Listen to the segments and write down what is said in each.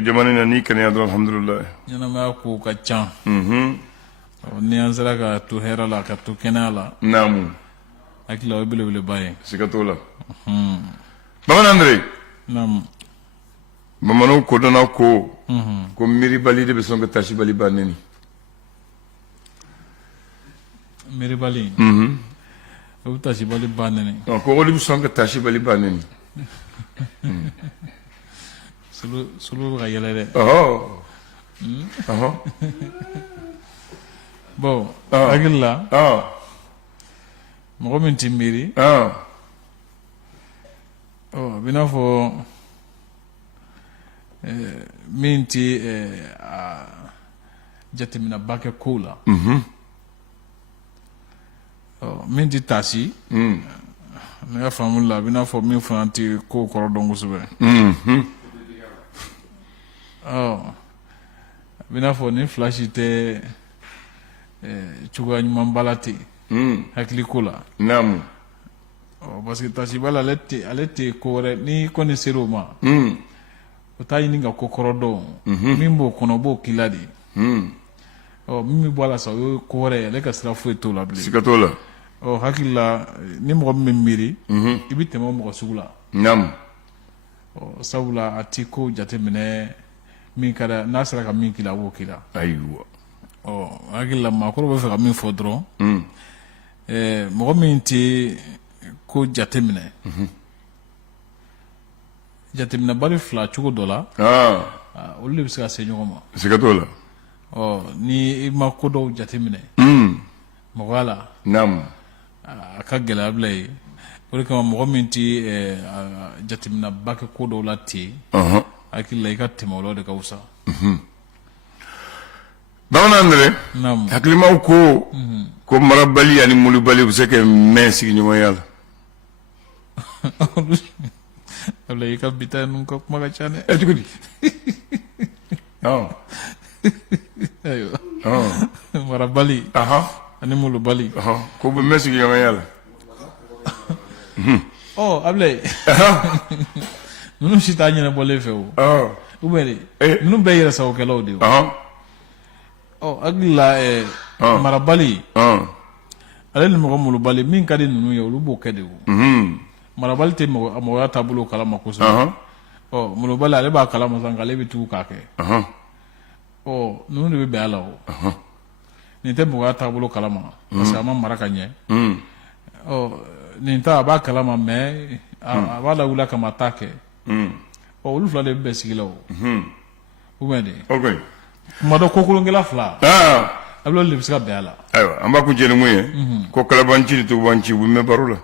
jamana na ni kene adon alhamdulillah yana ma ko ka can ni an sera ka to hera la ka to kenala namu akila o bele baye sikatola bamana andre nam bamano ko dona ko miri bali de be songa tashi bali baneni miri bali o tashi bali baneni ko woli songa tashi bali baneni sulu ga yele de bon agilla mo min timbiri bina fo minti jatimina bake kula minti tasi ne famula bina fo min fanti ko korodongo sube bina fo ni flash te chuga nyuma balati hakili kula namu parce que tasi bala alete kore ni koni seroma utayi ninga kokorodo mimbo kono bo kiladi mimi bwala sa yo kore le ka sira fo to la bli sikatola hakila ni mo mimiri ibite mo sugula namu sabula atiko jatemine min kada nasara ka min kila wo kila aywa hakila makoro be fe ka min fo dron mo min ti ko jatemine jatemina bari fla chugo dola olu le bisa se nyoma sikatola ni ma ko do jatemine mo wala nam aka gela blay olu kama mo min ti jatemina bake ko do lati akilla ika timolo de kausa bamana andre nam haklima ko marabali yani mulubali bu seke mensi nyoma yalla abla ika bitan ko maga chane etukudi ayo marabali ani mulubali ko bu mensi nyoma yalla ablay nunu sita nyina bole few ubeli nunu be yira saw kelo de agla marabali ale ni mo mulubali min kadi nunu yo lubo kede marabali te mo ya tabulo kala makuso mulubali ale ba kala mazangale bitu kake nunu de be ala ni te mo ya tabulo kala ma parce que ma maraka nye ni ta ba kala ma me abala wula kama take olu fla de be sigila ubedi okay mado kokulongela fla ablo le biska be ala aywa amba ku jeni muye ko kala banci to banci bu me barula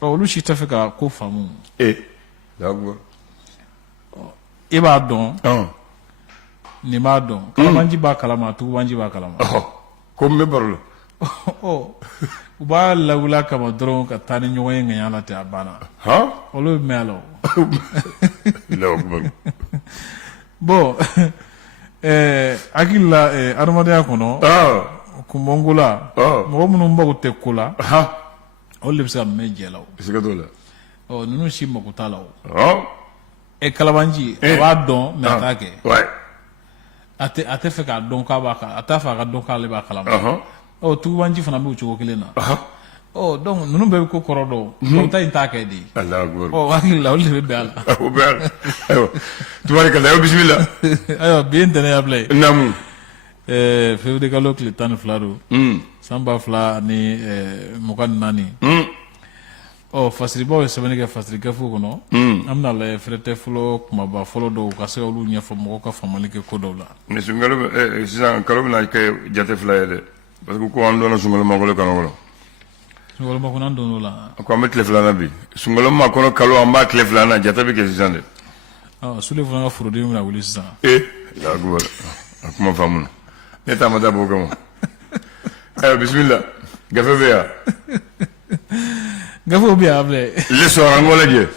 olu shi tafika ko famu d'accord iba don ni ma don kala banci ba kala ma tu banci ba kala ma ko me barula uba lawula kama dron ka tani nyoye ngaya ta bana olu melo la akbar bo akilla armada kono kumbongula mo munum mbago tekula olu bisa mejelaw sikatola nunu shi makutalaw kalabanji wa don metake ate fe ka don ka ba ka ata fa ka don ka le ba kalama tubanji fana be chugo kilena donc nunu be ko korodo ko tay take di Allah akbar wakilla wala be ala ayo tubaraka la bismillah ayo bien tane able namu fewde kalo klitan flaro samba fla ni mukan nani fasri bo sebene ke fasri ke fu kono amna la frete flo kuma ba flo do ka se olu nya fo mo ka famali ke ko do la ne sungalo sisan kalo na ke jate fla yede parce que ko ando na sungalo ma ko le kanolo sungalo ma ko nan do la ko am tle fla na bi sungalo ma ko kalo amba tle fla na jate be ke sisan de sule fla na furo de mi na wuli sisan la gol akuma famuna neta ma da bo gamo bismillah gafe be ya gafo bi able le sora ngole je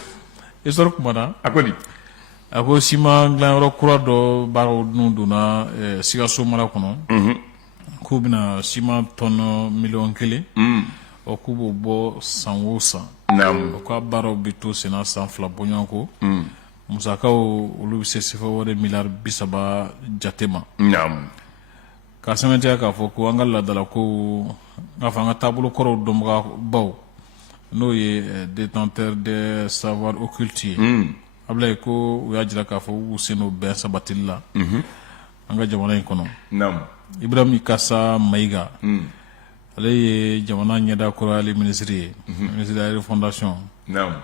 e sor kuma na akodi ako sima nglan ro kura do baro nunduna siga so mara kono ko bina sima tono million kele o kubo bo sanwosa nam ko baro bitu sina san fla bonyanko musakaw olu bɛ se sifa wɛrɛ miliyari 30 jate ma. Naam. Ka sɛmɛntiya k'a fɔ ko an ka ladala ko n'a fɔ an ka taabolo kɔrɔw dɔnbagabaw n'o ye détenteur de savoir occulte ye. Ablaye ko u y'a jira k'a fɔ u sen n'o bɛn sabatili la an ka jamana in kɔnɔ. Naam. Ibrahim Kassa Mayiga ale ye jamana ɲɛda kɔrɔyali minisiri ye, ministre de la refondation. Naam.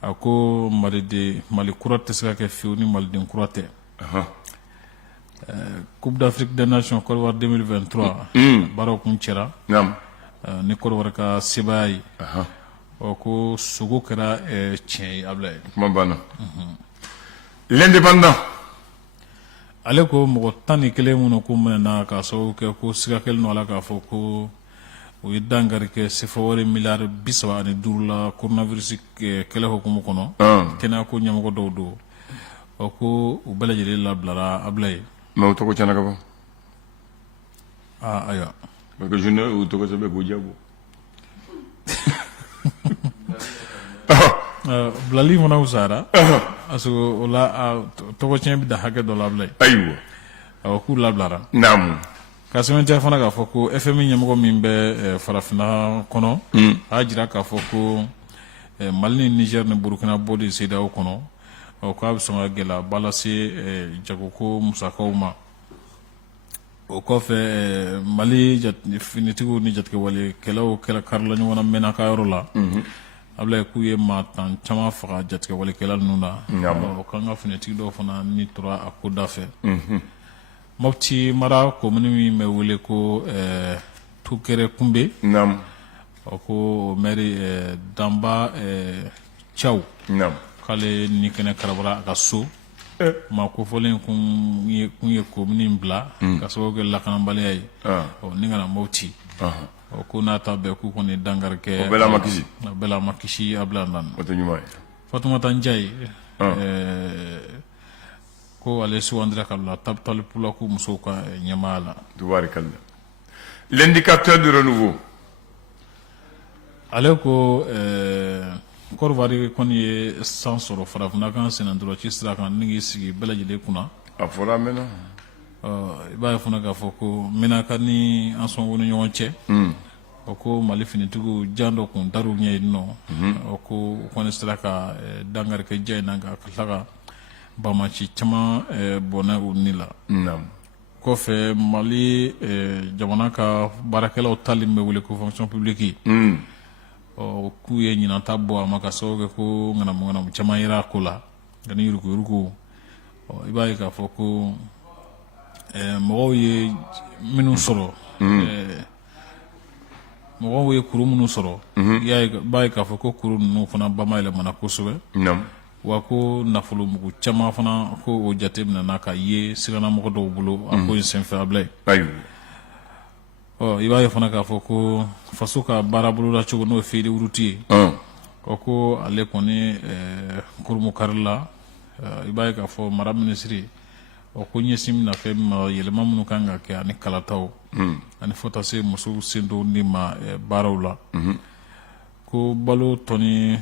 A ko Mali kura tɛ se ka kɛ fiyewu ni maliden kura tɛ. Coupe d'Afrique des Nations Côte d'Ivoire 2023 baaraw kun cɛra ni Côte d'Ivoire ka sebaya ye. Ko sogo kɛra tiɲɛ ye Ablaye. Kuma banna. L'indépendant. Ale ko mɔgɔ 11 minnu ko minɛna k'a sababu kɛ ko siga kɛlen don a la k'a fɔ ko u ye dankari kɛ sefa wɛrɛ miliyari 35 la coronavirus kɛlɛ hukumu kɔnɔ. Kɛnɛyako ɲɛmɔgɔ dɔw don. Ko u bɛɛ lajɛlen labilara Ablaye. Mais u tɔgɔ tiɲɛna ka ban. Ayiwa. Parce que journée u tɔgɔ sɛbɛn k'o diyago. Bilali fana wusara parce que o la tɔgɔ tiɲɛ bɛ da hakɛ dɔ la Ablaye. Ayiwa. K'u labilara. Naamu. Ka sɛmɛntiya fana k'a fɔ ko FMI ɲɛmɔgɔ min bɛ farafinna kɔnɔ a y'a jira k'a fɔ ko Mali ni Niger ni Burukina bɔli CEDEAO kɔnɔ k'a bɛ sɔn ka gɛlɛyaba lase jagoko musakaw ma. O kɔfɛ Mali finitigiw ni jatigɛwalekɛlaw karila ɲɔgɔn na mɛnna ka yɔrɔ la. Ablaye k'u ye maa 10 caman faga jatigɛwalekɛla ninnu na. O kan ka finitigi dɔw fana ni tora a ko da fɛ. Mopti mara komini min bɛ wele ko Tukɛrɛ Kunbe. Naam. Ko maire Damba Thiaw. Naam. K'ale ni kɛnɛ karabara a ka so. Ma kofɔlen kun ye komini bila ka sababu kɛ lakanabaliya ye. Ni kana Mopti. Ko n'a ta bɛɛ k'u kɔni dankari kɛ. O bɛɛ la ma kisi. O bɛɛ la ma kisi Ablaye Ndan. O tɛ ɲuman ye. Fatumata Njayi. Ko ale sugandira ka bila Talipula ko musow ka ɲɛmaaya la. Tubaarikala. L'indicateur de renouveau. Ale ko Côte d'Ivoire kɔni ye san sɔrɔ farafinna kan senandɔrɔci sira kan ni k'i sigi bɛɛ lajɛlen kunna. A fɔra mɛnna. I b'a ye fana k'a fɔ ko minaka ni an sɔnko ni ɲɔgɔn cɛ. Ko Mali finitigiw jan dɔ kun dar'u ɲɛ yen nɔ. Ko u kɔni sera ka dankari kɛ ja in na ka tila ka bamaci caman bɔnɛ u ni la. Kɔfɛ Mali jamana ka baarakɛlaw tali bɛ wele ko fonction publique. K'u ye ɲinanta bɔ a ma ka sababu kɛ ko ŋanamu caman yera a ko la ani yuruguyurugu. I b'a ye k'a fɔ ko mɔgɔw ye minnu sɔrɔ mɔgɔw ye kuru minnu sɔrɔ i b'a ye k'a fɔ ko kuru ninnu fana bamayɛlɛmana kosɛbɛ. Wa ko nafolo mugu caman fana ko o jate minɛna ka ye siganamɔgɔ dɔw bolo a ko in senfɛ Ablaye. I b'a ye fana k'a fɔ ko faso ka baara boloda cogo n'o ye feere wuruti ye. Ko ale kɔni kurumu kari la i b'a ye k'a fɔ mara minisiri ko ɲɛsin bɛna kɛ yɛlɛma minnu kan ka kɛ ani kalataw ani fo taa se musow sen don ni ma baaraw la. Ko balo tɔni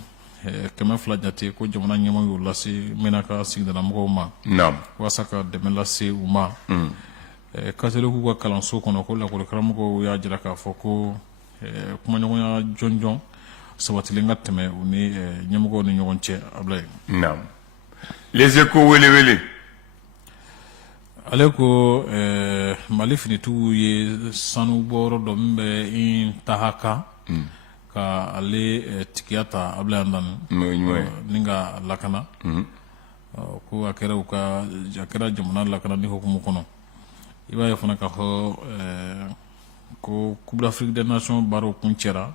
200 jate ko jamana ɲɛmɔgɔ y'o lase Menaka sigidalamɔgɔw ma walasa ka dɛmɛ lase u ma. Katoliku ka kalanso kɔnɔ ko lakɔlikaramɔgɔw y'a jira k'a fɔ ko kumaɲɔgɔnya jɔnjɔn sabatilen ka tɛmɛ u ni ɲɛmɔgɔw ni ɲɔgɔn cɛ Ablaye. Les Échos welewele. Ale ko Mali finitigiw ye sanu bɔyɔrɔ dɔ min bɛ Tahaka ka ale tigiya ta Ablaye Ndan ni ka lakana. Ko a kɛra jamana lakana ni hukumu kɔnɔ. I b'a ye fana k'a fɔ ko Coupe d'Afrique des Nations baaraw kun cɛra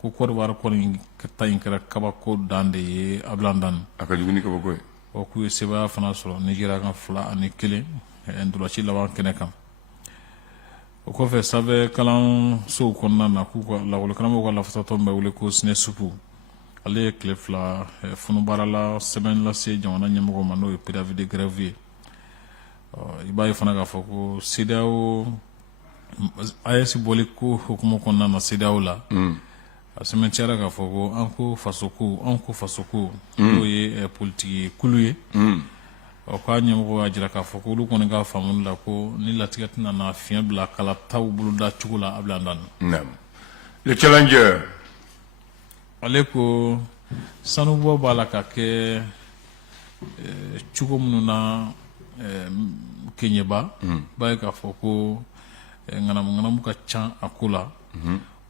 ko Côte d'Ivoire kɔni ta in kɛra kabako dan de ye Ablaye Ndan. A ka jugu ni kabako ye. K'u ye sebaya fana sɔrɔ Nigéria kan 2-1 ndolaci laban kɛnɛ kan. O kɔfɛ sanfɛ kalansow kɔnɔna na k'u ka lakɔlikaramɔgɔw ka lafasatɔ bɛ wele ko Sinesupu. Ale ye tile 2 funubaara la sɛbɛn lase jamana ɲɛmɔgɔw ma n'o ye préavis de grève ye. I b'a ye fana k'a fɔ ko CEDEAO AES bɔli ko hukumu kɔnɔna na CEDEAO la. A sɛmɛntiyara k'a fɔ ko an ko fasoko n'o ye ye politiki kulu ye o ko a ɲɛmɔgɔ y'a jira k'a fɔ ko olu kɔni ka faamuli la ko ni latigɛ tɛna na fiɲɛ bila kalataw boloda cogo la a bila an dan le challenger ale ko sanubɔ b'a la ka kɛ cogo minnu na keɲɛba b'a ye k'a fɔ ko ŋanamu ka ca a ko la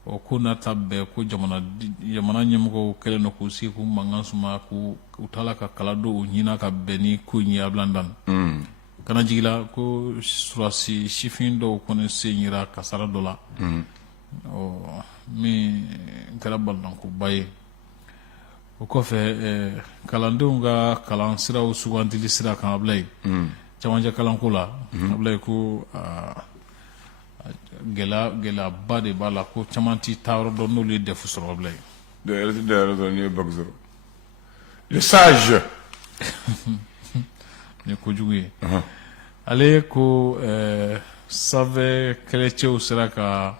o ko n'a ta bɛɛ ko jamana ɲɛmɔgɔw kɛlen don k'u sigi k'u mankan suma k'u tala ka kala don u ɲina ka bɛn ni ko in ye a bila dan kana jigila ko surasi sifin dɔw kɔni sen yira kasara dɔ la min kɛra balimankoba ye o kɔfɛ kalandenw ka kalan siraw sugantili sira kan Ablaye camancɛ kalanko la Ablaye ko gɛlɛyaba de b'a la ko caman ti taa yɔrɔ dɔn n'olu ye defu sɔrɔ Ablaye le sage ni kojugu ye ale ko sanfɛ kɛlɛcɛw sera ka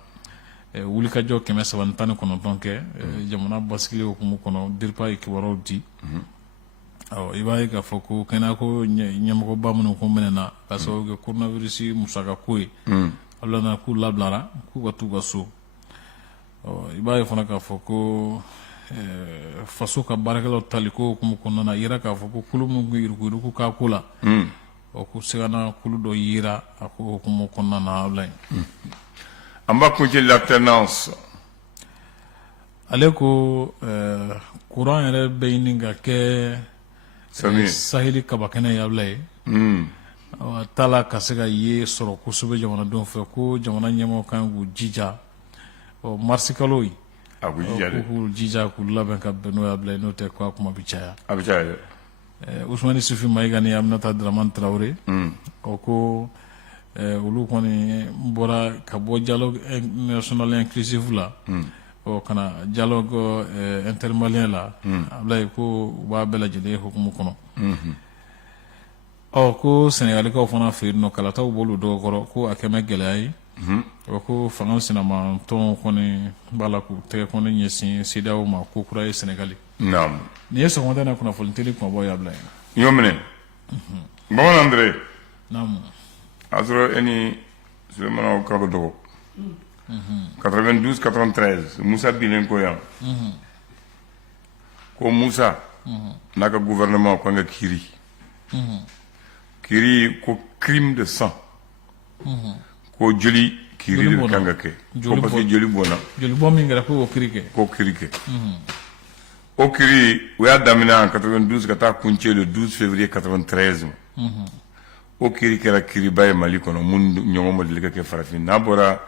wulikajɔ 319 kɛ jamana basigili hukumu kɔnɔ DIRPA ye kibaruyaw di i b'a ye k'a fɔ ko kɛnɛya ko ɲɛmɔgɔba minnu ko minɛna k'a sababu kɛ coronavirus musakako ye a bila k'u labilara k'u ka t'u ka so i b'a ye fana k'a fɔ ko faso ka baarakɛlaw tali ko hukumu kɔnɔna na yira k'a fɔ ko kulu min kun yuruguyurugu k'a ko la ko segana kulu dɔ yira a ko hukumu kɔnɔna na Ablaye an b'a kuncɛ l'alternance ale ko courant yɛrɛ bɛ ɲini ka kɛ saheli kabakɛnɛ ye Ablaye a t'a la ka se ka ye sɔrɔ kosɛbɛ jamanadenw fɛ ko jamana ɲɛmɔgɔ kan k'u jija marisi kalo ye k'u jija k'u labɛn ka bɛn n'o ye Ablaye n'o tɛ ko a kuma bɛ caya Usmani Sufi Mayiga ni Aminata Dramane Traoré o ko olu kɔni bɔra ka bɔ dialogue national inclusive la kana dialogue intermalien la Ablaye ko u b'a bɛɛ lajɛlen hukumu kɔnɔ ko Senegalikaw fana fɛ yen nɔ kalataw b'olu dɔw kɔrɔ ko a kɛmɛ gɛlɛya ye ko fanga sinama tɔn kɔni b'a la k'u tɛgɛ kɔni ɲɛsin CEDEAO ma ko kura ye Senegali nin ye sɔgɔmada na kunnafoni teli kumabɔ ye Ablaye y'o minɛ Bamanan Andre naamu a sɔrɔ e ni Sulemana ka dɔgɔ 92-93 Musa bilen ko yan ko Musa n'a ka gouvernement ko an ka kiiri kiiri ko crime de sang ko joli kiiri de kan ka kɛ ko parce que joli bɔnna joli bɔn min kɛra ko kiiri kɛ o kiiri o y'a daminɛ en 92 ka taa kuncɛ le 12 février 93 o kiiri kɛra kiiriba ye Mali kɔnɔ mun ɲɔgɔn ma deli ka kɛ farafin n'a bɔra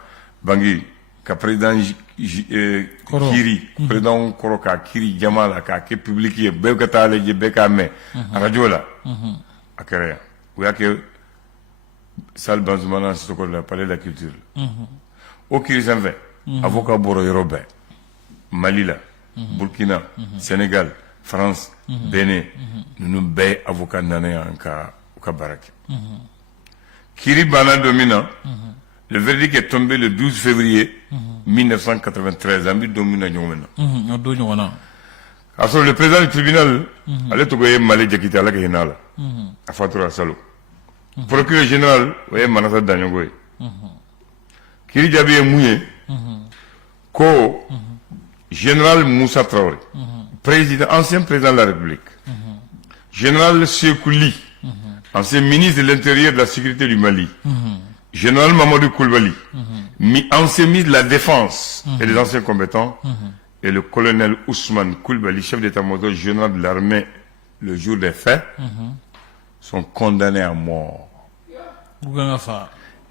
Bangui ka président kiiri président kɔrɔ k'a kiiri jama la k'a kɛ public ye bɛɛ ka taa lajɛ bɛɛ k'a mɛn radio la a kɛra yan o y'a kɛ salle Banzoumana Sissoko la palais de la culture o kiiri sanfɛ avocat bɔra yɔrɔ bɛɛ Mali la Burkina Sénégal France Bénin ninnu bɛɛ avocat nana yan ka u ka baara kɛ kiiri banna don min na le verdict est tombé le 12 février 1993 an bɛ don min na ɲɔgɔn na k'a sɔrɔ le président du tribunal ale tɔgɔ ye Male Jakite ala ka hinɛ a la a fatura salon procureur général o ye Manasa Daɲogo ye kiiri jaabi ye mun ye ko général Moussa Traoré ancien président de la République général Sékou Ly ancien ministre de l'Intérieur et de la Sécurité du Mali général Mamadou Koulibaly ancien ministre de la Défense et des anciens combattants et le colonel Ousmane Koulibaly chef d'état-major général de l'armée le jour des faits sont condamnés à mort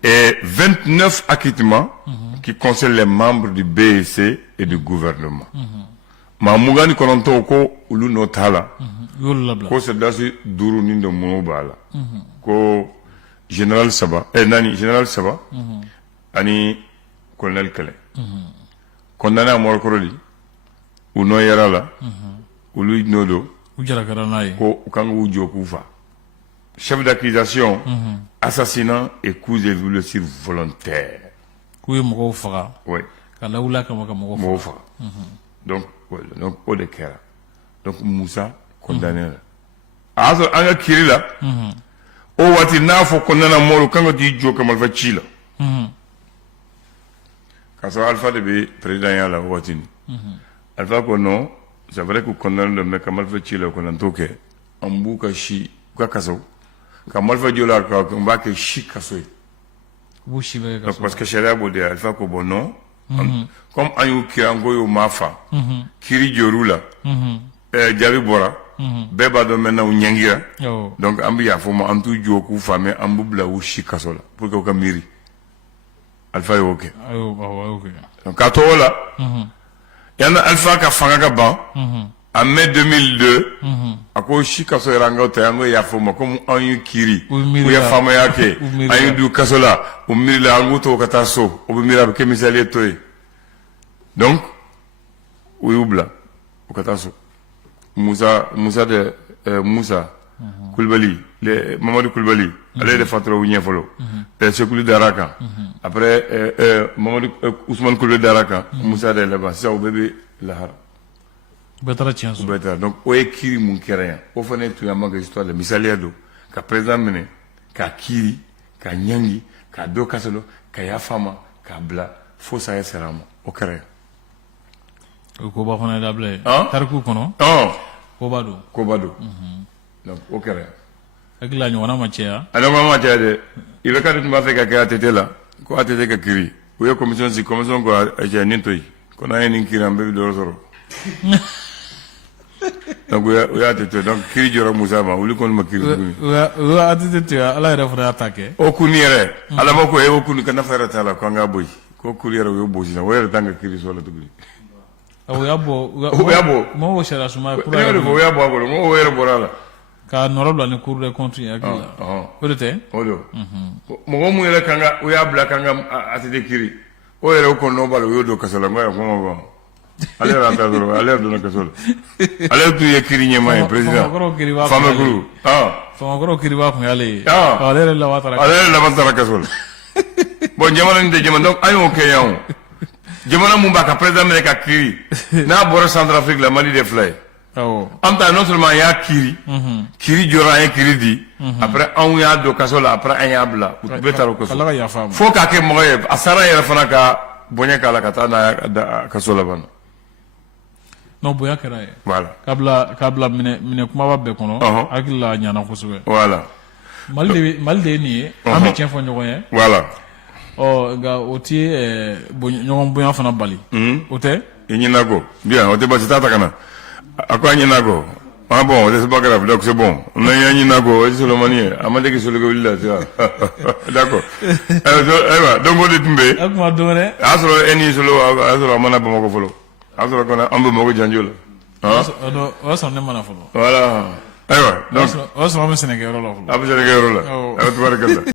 et 29 acquittements qui concernent les membres du BEC et du gouvernement. Mamugani kononto ko ulu no tala ko sedasi duru nindo monobala ko général Saba général Saba ani colonel Kele condamné à mort koroli uno yarala ulu nodo ko kangu jokufa chef d'accusation assassinat et coups et blessures volontaires oui moko faga oui kala wula kama moko faga donc au de Kera donc Moussa condamné a y'a sɔrɔ an ka kiri la o waati n'a fɔ ko nana mɔlu kan ka t'i jɔ ka marifa ci la k'a sɔrɔ alifa de bɛ président ya la o waati ni alifa ko non c'est vrai que condamné don mais ka marifa ci la ko nan t'o kɛ an b'u ka si u ka kaso ka marifa jɔ la ka n b'a kɛ si kaso ye b'u si bɛ kɛ kaso parce que sariya b'o de alifa ko bon non comme an y'u kiri an ko y'o ma fa kiri jɔr'u la jaabi bɔra bɛɛ b'a dɔn maintenant u ɲɛngira donc an bɛ yafa ma an t'u jɔ k'u faamɛ an b'u bila u si kaso la pour que u ka miiri alifa y'o kɛ donc k'a to o la yanni alifa ka fanga ka ban en mai 2002 a ko si kaso yɛrɛ an k'aw ta an ko yafa ma comme an y'u kiri u ye faamaya kɛ an y'u du kaso la u miirila an k'u to ka taa so o bɛ miiri a bɛ kɛ misali ye to ye donc u y'u bila u ka taa so Musa Kulibali Mamadou Kulibali ale de fatura u ɲɛ fɔlɔ Sekuli dara kan après Mamadou Ousmane Kulibali dara kan Musa de laban sisan u bɛɛ bɛ lahara bɛɛ taara tiɲɛ so bɛɛ taara donc o ye kiiri mun kɛra yan o fana tun y'an ma kɛ histoire la misaliya don ka président minɛ k'a kiiri k'a ɲangi k'a do kaso la ka yafa ma k'a bila fo saya sera a ma o kɛra yan o koba fana ye dabila ye tariku kɔnɔ koba don donc o kɛra yan hakili la ɲɔgɔnna ma cɛya a ɲɔgɔnna ma cɛya dɛ IBK de tun b'a fɛ ka kɛ ATT la ko ATT ka kiiri u ye commission sigi commission ko cɛ nin to yen ko n'an ye nin kiiri an bɛɛ bɛ dɔ sɔrɔ donc u y'a ATT donc kiiri jɔra Musa ma olu kɔni ma kiiri tuguni u y'a ATT to yen ala yɛrɛ fana y'a ta kɛ o kuni yɛrɛ ala ma ko o kuni ka nafa yɛrɛ t'a la ko an k'a bɔ yen ko kuri yɛrɛ u y'o bɔ sisan o yɛrɛ t'an ka kiiri sɔrɔ la tuguni o y'a bɔ mɔgɔw sariya suma ye o y'a bɔ a bolo mɔgɔw yɛrɛ bɔra a la k'a nɔrɔ bila ni cour des comptes ye hakili la o de tɛ o don mɔgɔ mun yɛrɛ kan ka u y'a bila kan ka ATT kiiri o yɛrɛ o kɔnɔna b'a la u y'o don kaso la n ko ma ban ale yɛrɛ ta dɔrɔn ale yɛrɛ donna kaso la ale tun ye kiiri ɲɛmaa ye président Famakɔrɔ Kiriba tun y'ale ye ale yɛrɛ laban taara kaso la bon jamana nin tɛ jamana donc an y'o kɛ yan o jamana mun b'a ka président minɛ ka kiiri n'a bɔra Centrafrique la Mali de filɛ ye an bɛ taa non seulement an y'a kiiri kiiri jɔra an ye kiiri di après anw y'a don kaso la après an y'a bila u bɛɛ taara o kaso fo k'a kɛ mɔgɔ ye a sara yɛrɛ fana ka bonya k'a la ka taa n'a ye kaso laban na non bonya kɛra ye voilà k'a bila minɛ kumaba bɛɛ kɔnɔ hakili la ɲana kosɛbɛ voilà Mali de ye nin ye an bɛ tiɲɛ fɔ ɲɔgɔn ye voilà nka o ti ɲɔgɔn bonya fana bali o tɛ i ɲinɛ ko bien o tɛ basi t'a ta ka na a ko a ɲinɛ ko bon o tɛ se pas grave donc c'est bon n'a y'a ɲinɛ ko o ye Solomani ye a ma dege Solikɛ wuli la sisan d'accord ayiwa donc o de tun bɛ yen a kuma don dɛ a y'a sɔrɔ e ni Solo a y'a sɔrɔ a mana Bamakɔ fɔlɔ a y'a sɔrɔ kɔni an bɛ Bamakɔ janjo la o y'a sɔrɔ ne mana fɔlɔ voilà ayiwa donc o y'a sɔrɔ an bɛ sɛnɛkɛyɔrɔ la fɔlɔ a bɛ sɛnɛkɛyɔrɔ la a bɛ tubaarikɛla